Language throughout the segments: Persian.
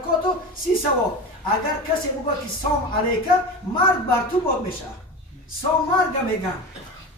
برکات و 30 ثواب. اگر کسی بگه که سلام علیکم مرگ بر تو باد میشه. سلام مرگ میگن.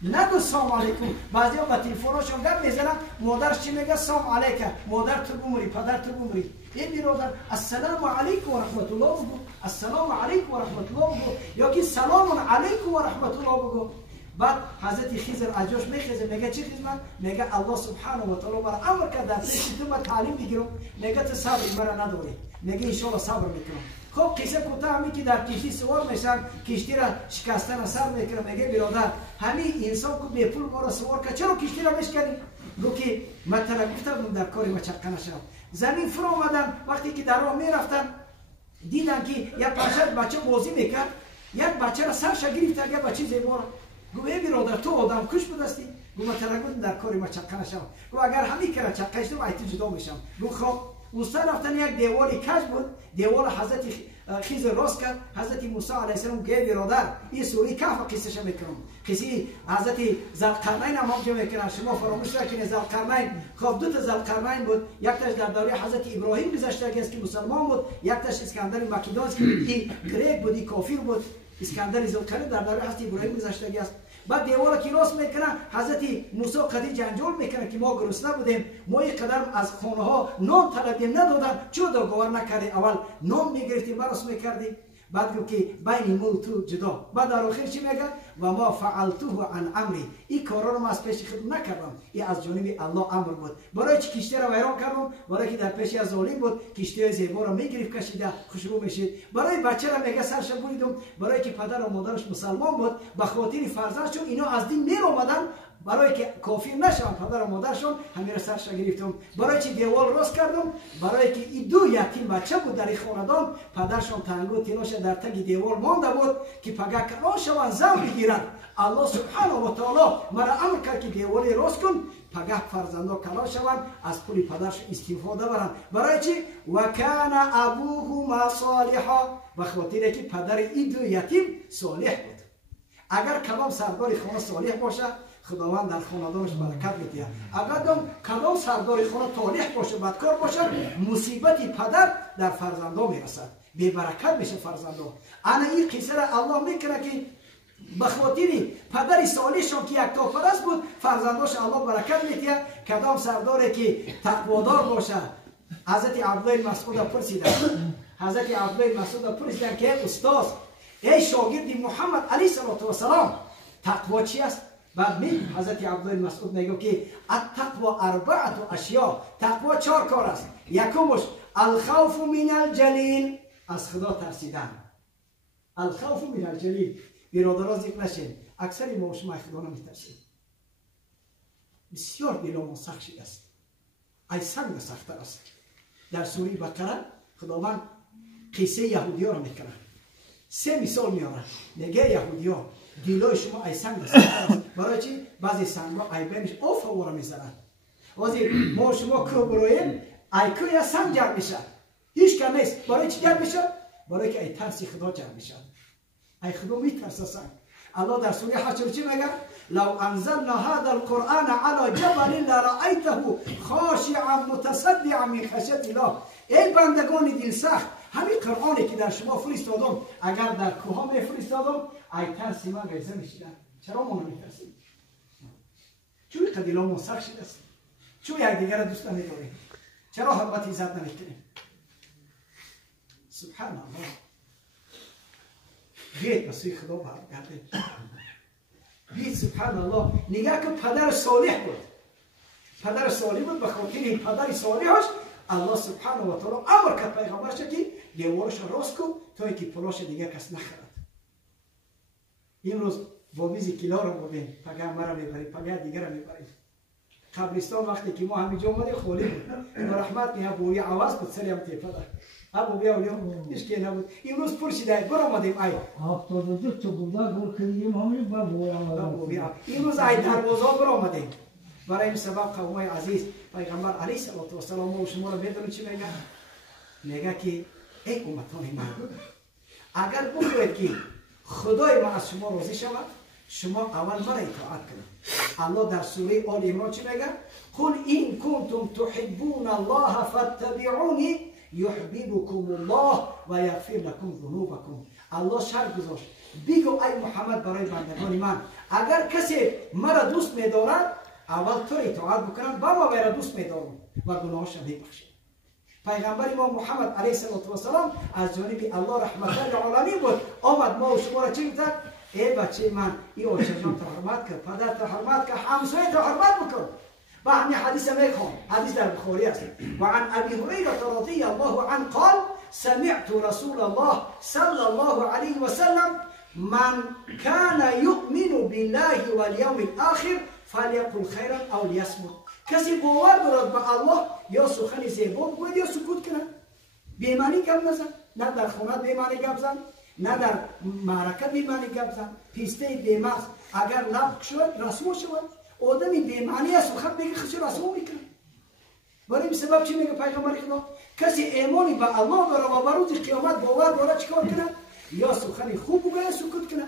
نگو سلام علیکم. بعضیا با تلفنشون گپ میزنن مادرش چی میگه سلام علیکم. مادر تو بمیری، پدر تو بمیری. این برادر السلام علیکم و رحمت الله بگو. السلام علیکم و رحمت الله بگو. یا که سلام علیکم و رحمت الله بگو. بعد حضرت خضر اجاش میخیزه میگه چی خدمت؟ میگه الله سبحانه و تعالی برای امر کرده در پیش تو من تعلیم بگیرم. میگه تو صبر مرا نداری. میگه ان شاء الله صبر میکنم. خب قصه کوتاه همی که در کشتی سوار میشن کشتی را شکستن سر میکنه. میگه برادر همین انسان که به پول ما را سوار کرد چرا کشتی را میشکنی؟ گفت که من ترا گفتم در کاری ما چقه نشم. زمین فرو آمدن وقتی که در راه میرفتن دیدن که یک بچه بازی میکرد. یک بچه را سرش گرفت یک بچه زیبا را. گفت ای برادر تو آدم کش بودستی؟ گفت من ترا گفتم در کاری ما چقه نشم. گفت اگر همین کار چقه شدم ایت جدا میشم. گفت خب موسی رفتن یک دیواری کج بود. دیوار حضرت خضر راست کرد. حضرت موسی علیه السلام گفت برادر این سوره کهف قصهش میکنم. قصه حضرت ذوالقرنین هم همچه میکنن. شما فراموش نکنید ذوالقرنین. خب دو تا ذوالقرنین بود. یک تاش در دوره حضرت ابراهیم گذشته است که مسلمان بود. یک تاش اسکندر مقدونی که این گریک بود، این کافر بود. اسکندر ذوالقرنین در دوره حضرت ابراهیم گذشته است. بعد دیوار که راست میکنه حضرت موسی قدی جنجال میکنه که ما گرسنه بودیم ما یک قدم از خانه ها نان طلبیم ندادن چرا داگوار نکردی اول نان میگرفتیم براس میکردی بعد گفت که بین ما و تو جدا. بعد در آخر چی میگه و ما فعلته عن امری این کارا رو ما از پیش خود نکردم این از جانب الله امر بود. برای چی کشتی را ویران کردم؟ برای که در پیش از ظالم بود کشتی زیبا را میگرفت کشیده خوشبو میشید. برای بچه را میگه سرش بریدم برای که پدر و مادرش مسلمان بود به خاطر فرزندشون اینا از دین میر اومدن برای که کافر نشون پدر و مادرشون همین سرش گرفتم. برای چی دیوار راست کردم؟ برای که این دو یتیم بچه بود در این خاندان پدرشون تنگو تلاش در تگ دیوار مانده بود که پگه کلان شوند زن بگیرن. الله سبحانه و تعالی مرا امر کرد که دیواری راست کن پگه فرزندا کلان شوند از پول پدرش استفاده برن. برای چی؟ و کان ابوهما صالحا به خاطر که پدر این دو یتیم صالح بود. اگر کلام سردار خانه صالح باشه خداوند در خاندانش برکت میده. اگر کدام سردار خانه طالح باشه بدکار باشه مصیبت پدر در فرزندا میرسد بی برکت میشه فرزندا. انا این قصه را الله میکنه که به خاطر پدر صالحشون که یک کافرست بود فرزنداش الله برکت میده. کدام سرداری که تقوادار باشه حضرت عبدالله مسعود پرسیدن حضرت عبدالله مسعود پرسیدن که استاد ای شاگرد محمد علیه السلام تقوا چی است؟ بعد می حضرت عبدالله مسعود میگه که التقوا اربعه اشیاء تقوا 4 کار است. یکمش الخوف من الجلیل از خدا ترسیدن. الخوف من الجلیل برادران ذکر نشین اکثر ما شما خدا نمیترسید بسیار دلمون سخت شده است ای سنگ سخت‌تر است. در سوره بقره خداوند قصه یهودی ها را میکنه 3 مثال میاره میگه یهودی ها دیلای شما ای سنگ است. برای چی؟ بعضی سنگ ها ای بینش آف هوا را میزنن. واسه ما شما کو برویم ای کوی سنگ جمع میشه هیچ کار نیست. برای چی جمع میشه؟ برای که ای ترسی خدا جمع میشه. ای خدا میترسه سنگ. الله در سوره حشر چی میگه؟ لو انزلنا هذا القرآن على جبل لرأيته خاشعا متصدعا من خشیة الله. ای بندگان دل سخت همین قرآنی که در شما فرستادم اگر در کوه میفرستادم ای ترسی ما گریزه میشیدن. چرا ما نمیترسیم؟ چون قدیلامون سخت شده است. چون یک دیگر دوست نمیداریم. چرا حرمت عزت نمیکنیم؟ سبحان الله. بیت بسوی خدا برگرده. بیت سبحان الله. نگاه که پدر صالح بود. پدر صالح بود به خاطر این پدر صالحش الله سبحانه و تعالی امر کرد پیغمبرش که دیوارش راست کن تا اینکه پلاش دیگه کس نخرد. امروز با میز کلا رو بودیم پگه مرا میبریم پگه دیگر رو میبریم. قبرستان وقتی که ما همینجا اومدیم خالی بود و رحمت می ابوی عوض بود سری هم تیپه دار ابوی اولیم هیچ که نبود. امروز پرسیده بر آمدیم ای 72 تا بودا گل کردیم همین با ابوی امروز ای دروازه بر آمدیم. برای این سبب قومای عزیز پیغمبر علیه السلام ما و شما رو میدونید چی میگه؟ میگه که ای امتان من اگر بخواهید که خدای ما از شما راضی شود شما اول مرا اطاعت کنید. الله در سوره آل عمران چی میگه؟ قل این کنتم تحبون الله فاتبعونی یحببکم الله و یغفر لکم ذنوبکم. الله شرط گذاشت بگو ای محمد برای بندگان من اگر کسی مرا دوست می‌دارد اول تو اطاعت بکنم و ما وی را دوست می‌دارم و گناهش می‌بخشم. پیغمبر ما محمد علیه السلام از جانب الله رحمت للعالمین بود. آمد ما و شما را چی گفت؟ ای بچه من این آشجان تا حرمت کرد، پدر تا حرمت کرد، همسایه تا حرمت بکن. و همین حدیث میخوام، حدیث در بخاری است. و عن ابی هریره رضی الله عنه قال سمعت رسول الله صلی الله علیه و سلم من كان يؤمن بالله واليوم الاخر فليقل خيرا او ليصمت. کسی باور دارد به الله یا سخن زیبا بگوید یا سکوت کند. بی‌معنی گپ نزن، نه در خانه بی‌معنی گپ زن، نه در معرکه بی‌معنی گپ زن. پیسته بی‌مغز اگر لغو شود رسوا شود. آدمی بی‌معنی از سخن میگه خودش رسوا میکنه. برای این سبب چی میگه پیغمبر خدا؟ کسی ایمانی به الله داره و به روز قیامت باور داره چیکار کنه؟ یا سخن خوب بگه یا سکوت کنه.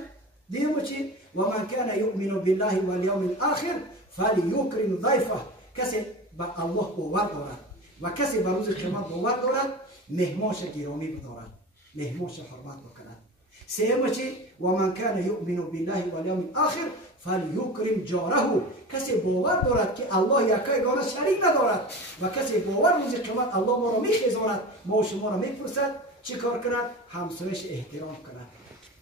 دیگه چی؟ و من کان یؤمن بالله والیوم الاخر فلیکرم ضیفه. کسی به الله باور دارد و کسی به روز قیامت باور دارد مهمانش گرامی بدارد، مهمانش حرمت بکند. سوم چی؟ و من کان یؤمن بالله والیوم الاخر فلیکرم جاره. کسی باور دارد که الله یگانه شریک ندارد و کسی باور روز قیامت الله ما را میخیزاند، ما و شما را میپرسد چی کار کند؟ همسایش احترام کند،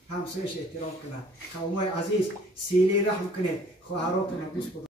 همسایش احترام کند. قومای عزیز سیلی رحم کنید، خواهراتون دوست